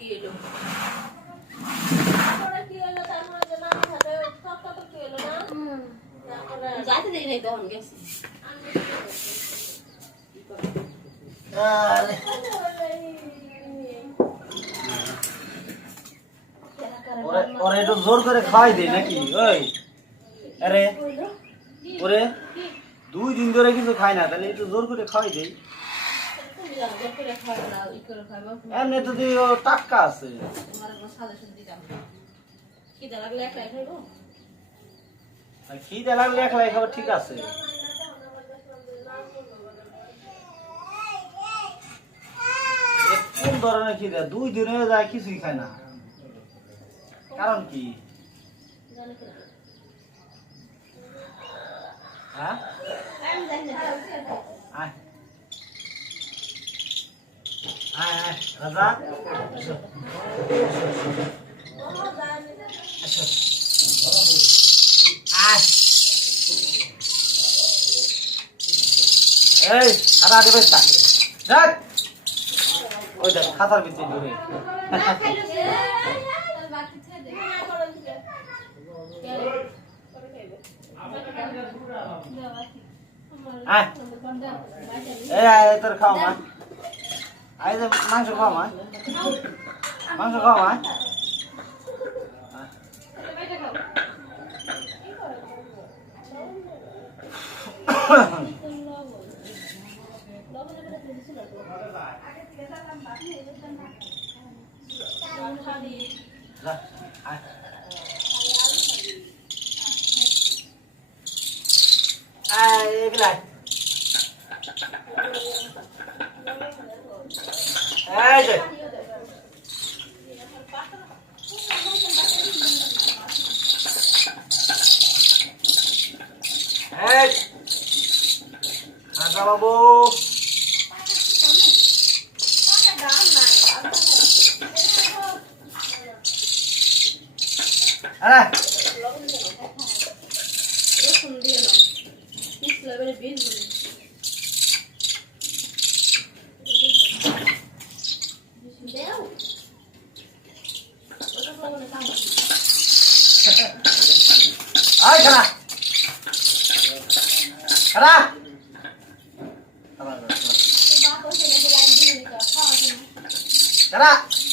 কি হলো তারপরে কি হলো তারপরে যে নাম থাকে সবটা তো কি হলো না তারপরে যাইতে দেই নাই তখন গেছি ওরে একটু জোর করে খাওয়াই দেই নাকি ওই আরে ওরে 2 দিন ধরে কিছু খাই না তাহলে একটু জোর করে খাওয়াই দেই এমনি তো দিও টাটকা আছে খিদে লাগলে একলাই খাবো ঠিক আছে কোন ধরনের খিদে 2 দিন হয়ে যায় কিছুই খায় না কারণ কি হ্যাঁ আয় আয় আয় রাজা আয় এই আদা দে বেস্তা দেখ ওই দেখ খাতার ভিতরে ধরে আয় এই তোর খাও মা আয় যে মাংস খাও মা মাংস খাও মা Ai cái này. Ai rồi. Ai. Sao babu? Đây. Ai khana. Khana. Khana.